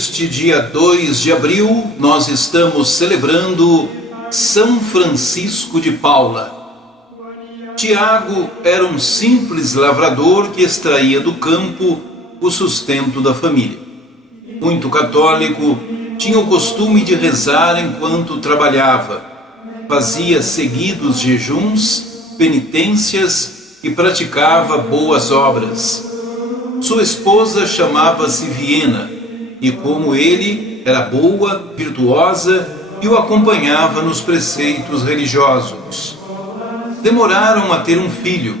Neste dia 2 de abril, nós estamos celebrando São Francisco de Paula. Tiago era um simples lavrador que extraía do campo o sustento da família. Muito católico, tinha o costume de rezar enquanto trabalhava. Fazia seguidos jejuns, penitências e praticava boas obras. Sua esposa chamava-se Viena, e como ele era boa, virtuosa e o acompanhava nos preceitos religiosos. Demoraram a ter um filho,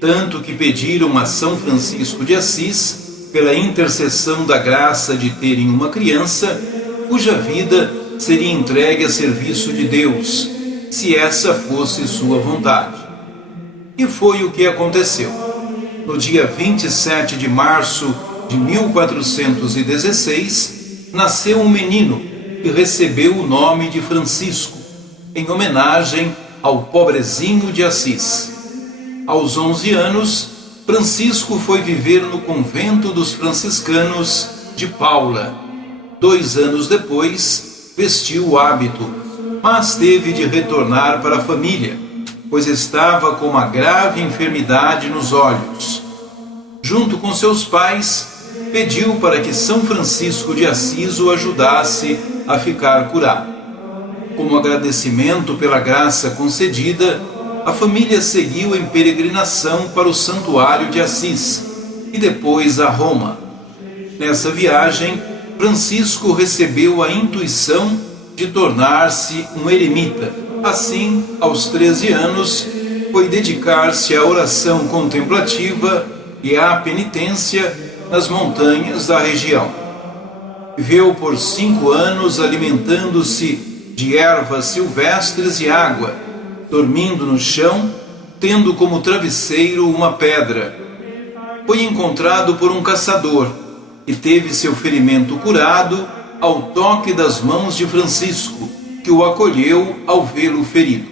tanto que pediram a São Francisco de Assis, pela intercessão da graça de terem uma criança, cuja vida seria entregue a serviço de Deus, se essa fosse sua vontade. E foi o que aconteceu. No dia 27 de março de 1416, nasceu um menino que recebeu o nome de Francisco, em homenagem ao pobrezinho de Assis. Aos 11 anos, Francisco foi viver no convento dos franciscanos de Paula. 2 anos depois, vestiu o hábito, mas teve de retornar para a família, pois estava com uma grave enfermidade nos olhos. Junto com seus pais, pediu para que São Francisco de Assis o ajudasse a ficar curado. Como agradecimento pela graça concedida, a família seguiu em peregrinação para o Santuário de Assis e depois a Roma. Nessa viagem, Francisco recebeu a intuição de tornar-se um eremita. Assim, aos 13 anos, foi dedicar-se à oração contemplativa e à penitência nas montanhas da região. Viveu por 5 anos alimentando-se de ervas silvestres e água, dormindo no chão, tendo como travesseiro uma pedra. Foi encontrado por um caçador e teve seu ferimento curado ao toque das mãos de Francisco, que o acolheu ao vê-lo ferido.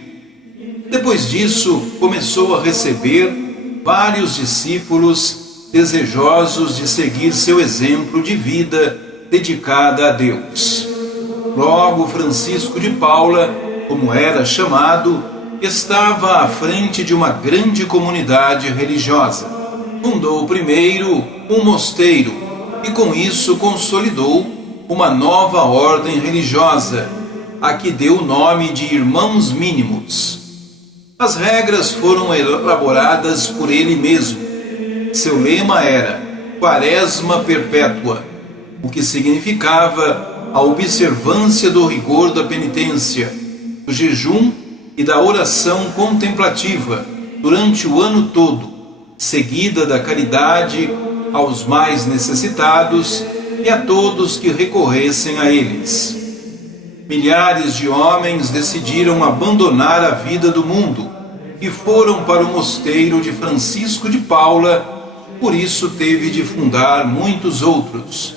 Depois disso, começou a receber vários discípulos desejosos de seguir seu exemplo de vida dedicada a Deus. Logo, Francisco de Paula, como era chamado, estava à frente de uma grande comunidade religiosa. Fundou primeiro um mosteiro e com isso consolidou uma nova ordem religiosa, a que deu o nome de Irmãos Mínimos. As regras foram elaboradas por ele mesmo. Seu lema era Quaresma Perpétua, o que significava a observância do rigor da penitência, do jejum e da oração contemplativa durante o ano todo, seguida da caridade aos mais necessitados e a todos que recorressem a eles. Milhares de homens decidiram abandonar a vida do mundo e foram para o mosteiro de Francisco de Paula. Por isso teve de fundar muitos outros.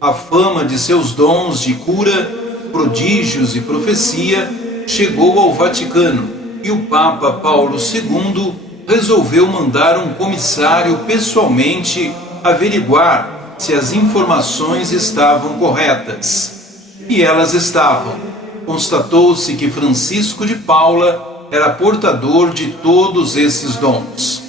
A fama de seus dons de cura, prodígios e profecia chegou ao Vaticano e o Papa Paulo II resolveu mandar um comissário pessoalmente averiguar se as informações estavam corretas. E elas estavam. Constatou-se que Francisco de Paula era portador de todos esses dons.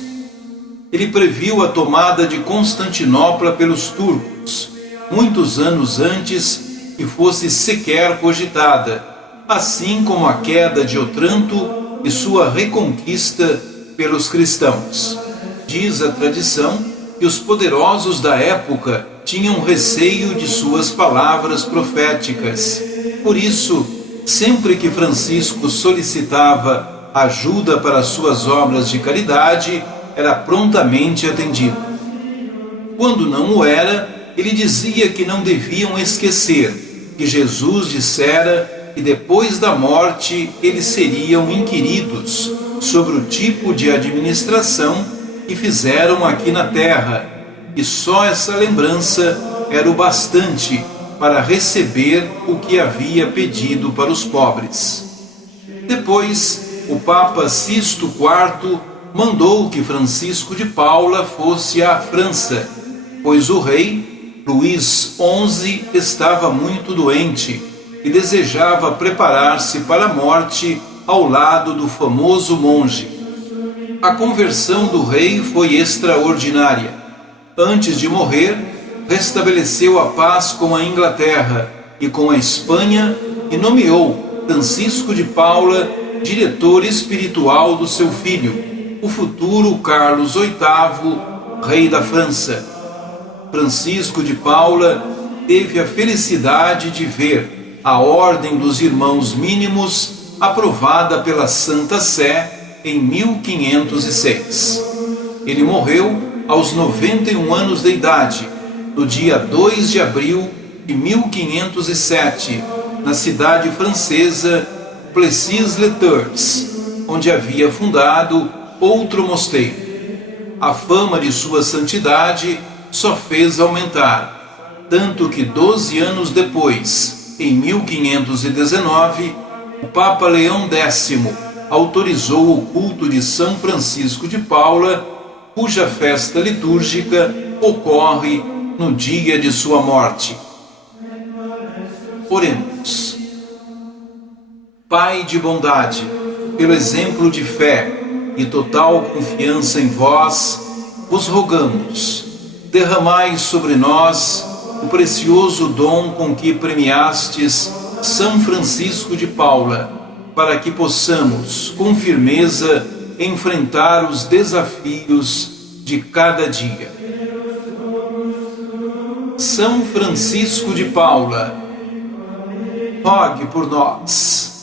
Ele previu a tomada de Constantinopla pelos turcos, muitos anos antes que fosse sequer cogitada, assim como a queda de Otranto e sua reconquista pelos cristãos. Diz a tradição que os poderosos da época tinham receio de suas palavras proféticas. Por isso, sempre que Francisco solicitava ajuda para suas obras de caridade, era prontamente atendido. Quando não o era, ele dizia que não deviam esquecer que Jesus dissera que depois da morte eles seriam inquiridos sobre o tipo de administração que fizeram aqui na terra, e só essa lembrança era o bastante para receber o que havia pedido para os pobres. Depois, o Papa Sisto IV mandou que Francisco de Paula fosse à França, pois o rei Luís XI estava muito doente e desejava preparar-se para a morte ao lado do famoso monge. A conversão do rei foi extraordinária. Antes de morrer, restabeleceu a paz com a Inglaterra e com a Espanha e nomeou Francisco de Paula diretor espiritual do seu filho, o futuro Carlos VIII, rei da França. Francisco de Paula teve a felicidade de ver a Ordem dos Irmãos Mínimos aprovada pela Santa Sé em 1506. Ele morreu aos 91 anos de idade, no dia 2 de abril de 1507, na cidade francesa Plessis-les-Tours, onde havia fundado outro mosteiro. A fama de sua santidade só fez aumentar, tanto que 12 anos depois, em 1519, o Papa Leão X autorizou o culto de São Francisco de Paula, cuja festa litúrgica ocorre no dia de sua morte. Oremos. Pai de bondade, pelo exemplo de fé e total confiança em vós, vos rogamos, derramai sobre nós o precioso dom com que premiastes São Francisco de Paula, para que possamos, com firmeza, enfrentar os desafios de cada dia. São Francisco de Paula, rogue por nós.